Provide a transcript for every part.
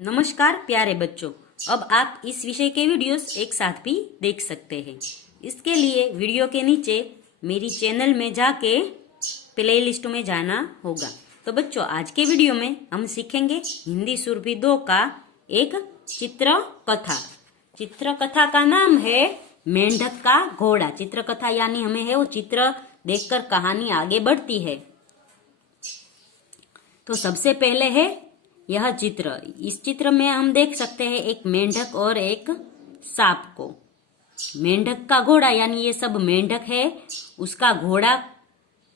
नमस्कार प्यारे बच्चों। अब आप इस विषय के वीडियोस एक साथ भी देख सकते हैं। इसके लिए वीडियो के नीचे मेरी चैनल में जाके प्लेलिस्ट में जाना होगा। तो बच्चों, आज के वीडियो में हम सीखेंगे हिंदी सुरभि 2 का एक चित्र कथा। चित्र कथा का नाम है मेंढक का घोड़ा। चित्र कथा यानी हमें है वो चित्र देखकर कहानी आगे बढ़ती है। तो सबसे पहले है यह चित्र। इस चित्र में हम देख सकते हैं एक मेंढक और एक सांप को। मेंढक का घोड़ा यानी ये सब मेंढक है, उसका घोड़ा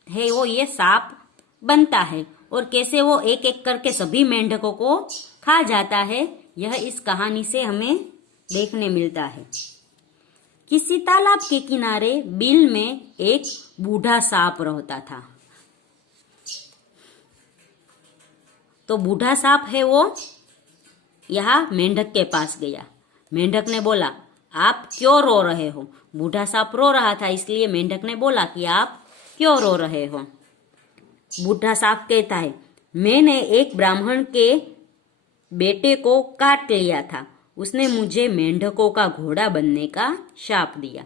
है वो ये सांप बनता है, और कैसे वो एक एक करके सभी मेंढकों को खा जाता है, यह इस कहानी से हमें देखने मिलता है। किसी तालाब के किनारे बिल में एक बूढ़ा सांप रहता था। तो बूढ़ा सांप है वो यहाँ मेंढक के पास गया। मेंढक ने बोला, आप क्यों रो रहे हो? बूढ़ा सांप रो रहा था, इसलिए मेंढक ने बोला कि आप क्यों रो रहे हो? बूढ़ा सांप कहता है, मैंने एक ब्राह्मण के बेटे को काट लिया था, उसने मुझे मेंढकों का घोड़ा बनने का शाप दिया।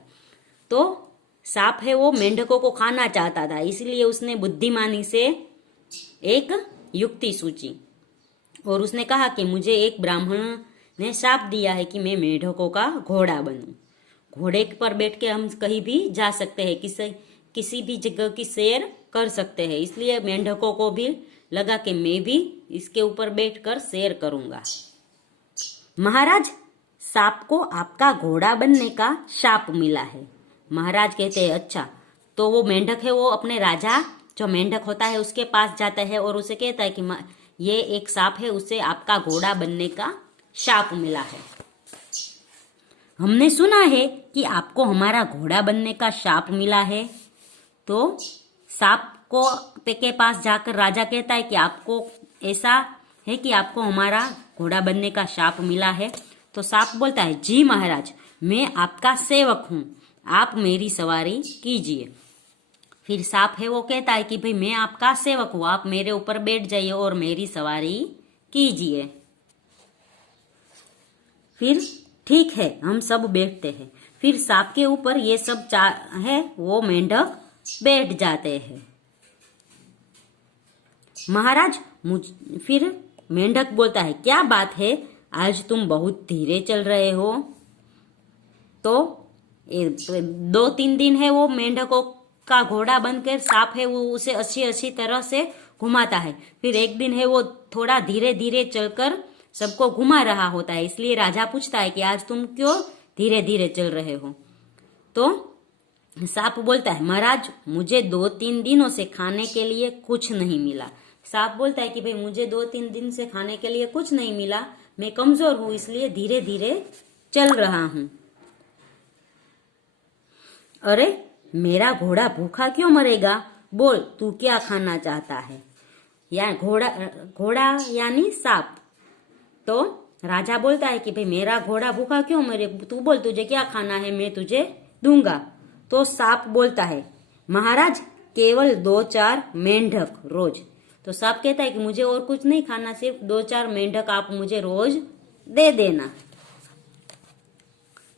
तो सांप है वो मेंढकों को खाना चाहता था, इसलिए उसने बुद्धिमानी से एक युक्ति सूची और उसने कहा कि मुझे एक ब्राह्मण ने शाप दिया है कि मैं मेंढकों का घोड़ा बनूं। घोड़े पर बैठ के हम कहीं भी जा सकते हैं, किसी भी जगह की सैर कर सकते हैं, इसलिए मेंढकों को भी लगा कि मैं भी इसके ऊपर बैठकर सैर करूंगा। महाराज, सांप को आपका घोड़ा बनने का शाप मिला है। महाराज कहते हैं, अच्छा। तो वो मेंढक है वो अपने राजा जो मेंढक होता है उसके पास जाता है और उसे कहता है कि ये एक सांप है, उसे आपका घोड़ा बनने का शाप मिला है। हमने सुना है कि आपको हमारा घोड़ा बनने का शाप मिला है। तो सांप को के पास जाकर राजा कहता है कि आपको ऐसा है कि आपको हमारा घोड़ा बनने का शाप मिला है। तो सांप बोलता है, जी महाराज, मैं आपका सेवक हूँ, आप मेरी सवारी कीजिए। फिर सांप है वो कहता है कि भाई मैं आपका सेवक हूं, आप मेरे ऊपर बैठ जाइए और मेरी सवारी कीजिए। फिर ठीक है, हम सब बैठते हैं। फिर सांप के ऊपर ये सब है वो मेंढक बैठ जाते हैं। महाराज, फिर मेंढक बोलता है, क्या बात है, आज तुम बहुत धीरे चल रहे हो? तो 2-3 दिन है वो मेंढकों का घोड़ा बनकर सांप है वो उसे अच्छी तरह से घुमाता है। फिर एक दिन है वो थोड़ा धीरे धीरे चलकर सबको घुमा रहा होता है, इसलिए राजा पूछता है कि आज तुम क्यों धीरे धीरे चल रहे हो? तो सांप बोलता है, महाराज, मुझे 2-3 दिनों से खाने के लिए कुछ नहीं मिला। सांप बोलता है कि भाई मुझे 2-3 दिन से खाने के लिए कुछ नहीं मिला, मैं कमजोर हूं, इसलिए धीरे धीरे चल रहा हूं। अरे, मेरा घोड़ा भूखा क्यों मरेगा? बोल, तू क्या खाना चाहता है? या घोड़ा यानी सांप। तो राजा बोलता है कि भाई मेरा घोड़ा भूखा क्यों मरे, तू बोल तुझे क्या खाना है, मैं तुझे दूंगा। तो सांप बोलता है, महाराज, केवल 2-4 मेंढक रोज। तो सांप कहता है कि मुझे और कुछ नहीं खाना, सिर्फ 2-4 मेंढक आप मुझे रोज दे देना।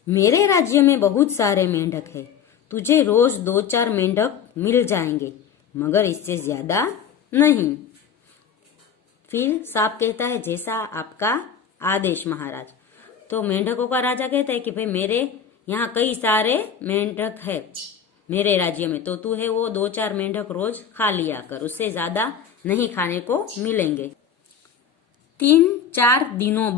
मेरे राज्य में बहुत सारे मेंढक है, तुझे रोज 2-4 मेंढक मिल जाएंगे, मगर इससे ज्यादा नहीं। फिर सांप कहता है, जैसा आपका आदेश महाराज। तो मेंढकों का राजा कहता है कि भाई मेरे यहाँ कई सारे मेंढक है मेरे राज्य में, तो तू है वो 2-4 मेंढक रोज खा लिया कर, उससे ज्यादा नहीं खाने को मिलेंगे। 3-4 दिनों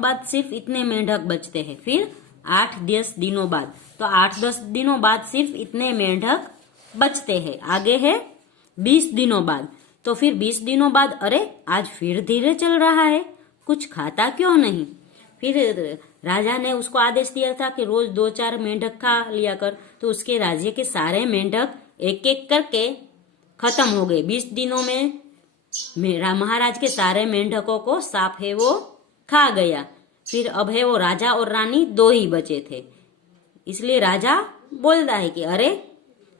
बाद सिर्फ इतने मेंढक बचते हैं। फिर 8-10 दिनों बाद, तो 8-10 दिनों बाद सिर्फ इतने मेंढक बचते हैं। आगे है 20 दिनों बाद, तो फिर 20 दिनों बाद, अरे आज फिर धीरे चल रहा है, कुछ खाता क्यों नहीं? फिर राजा ने उसको आदेश दिया था कि रोज 2-4 मेंढक खा लिया कर, तो उसके राज्य के सारे मेंढक एक एक करके खत्म हो गए। 20 दिनों में मेरा महाराज के सारे मेंढकों को सांप है वो खा गया। फिर अब है वो राजा और रानी 2 ही बचे थे, इसलिए राजा बोलता है कि अरे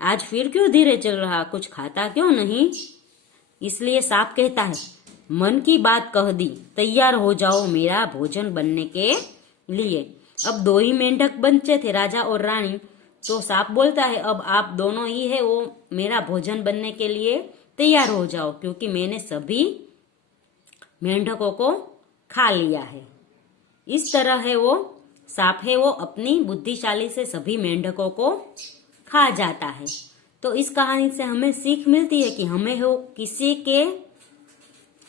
आज फिर क्यों धीरे चल रहा, कुछ खाता क्यों नहीं? इसलिए सांप कहता है, मन की बात कह दी, तैयार हो जाओ मेरा भोजन बनने के लिए। अब दो ही मेंढक बचे थे, राजा और रानी। तो सांप बोलता है, अब आप दोनों ही है वो मेरा भोजन बनने के लिए तैयार हो जाओ, क्योंकि मैंने सभी मेंढकों को खा लिया है। इस तरह है वो सांप है वो अपनी बुद्धिशाली से सभी मेंढकों को खा जाता है। तो इस कहानी से हमें सीख मिलती है कि हमें हो किसी के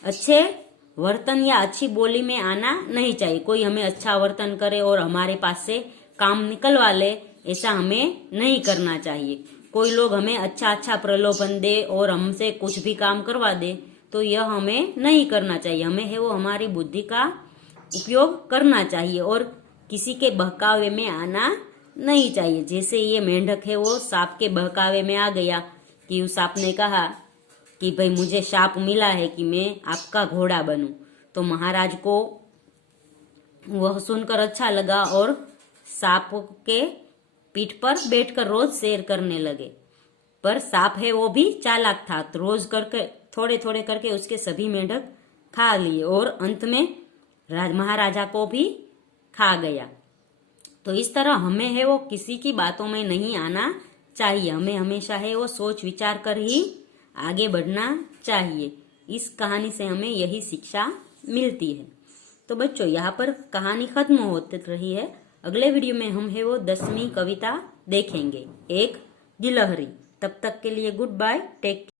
अच्छे वर्तन या अच्छी बोली में आना नहीं चाहिए। कोई हमें अच्छा वर्तन करे और हमारे पास से काम निकलवा ले, ऐसा हमें नहीं करना चाहिए। कोई लोग हमें अच्छा अच्छा प्रलोभन दे और हमसे कुछ भी काम करवा दे, तो यह हमें नहीं करना चाहिए। हमें है वो हमारी बुद्धि का उपयोग करना चाहिए और किसी के बहकावे में आना नहीं चाहिए। जैसे ये मेंढक है वो सांप के बहकावे में आ गया कि उस सांप ने कहा कि भाई मुझे शाप मिला है कि मैं आपका घोड़ा बनूं। तो महाराज को वह सुनकर अच्छा लगा और सांप के पीठ पर बैठकर रोज सैर करने लगे। पर सांप है वो भी चालाक था, तो रोज करके थोड़े थोड़े करके उसके सभी मेंढक खा लिए और अंत में महाराजा को भी खा गया। तो इस तरह हमें है वो किसी की बातों में नहीं आना चाहिए। हमें हमेशा है वो सोच विचार कर ही आगे बढ़ना चाहिए। इस कहानी से हमें यही शिक्षा मिलती है। तो बच्चों यहाँ पर कहानी खत्म होती रही है। अगले वीडियो में हम है वो 10वीं कविता देखेंगे, एक गिलहरी। तब तक के लिए गुड बाय, टेक केयर।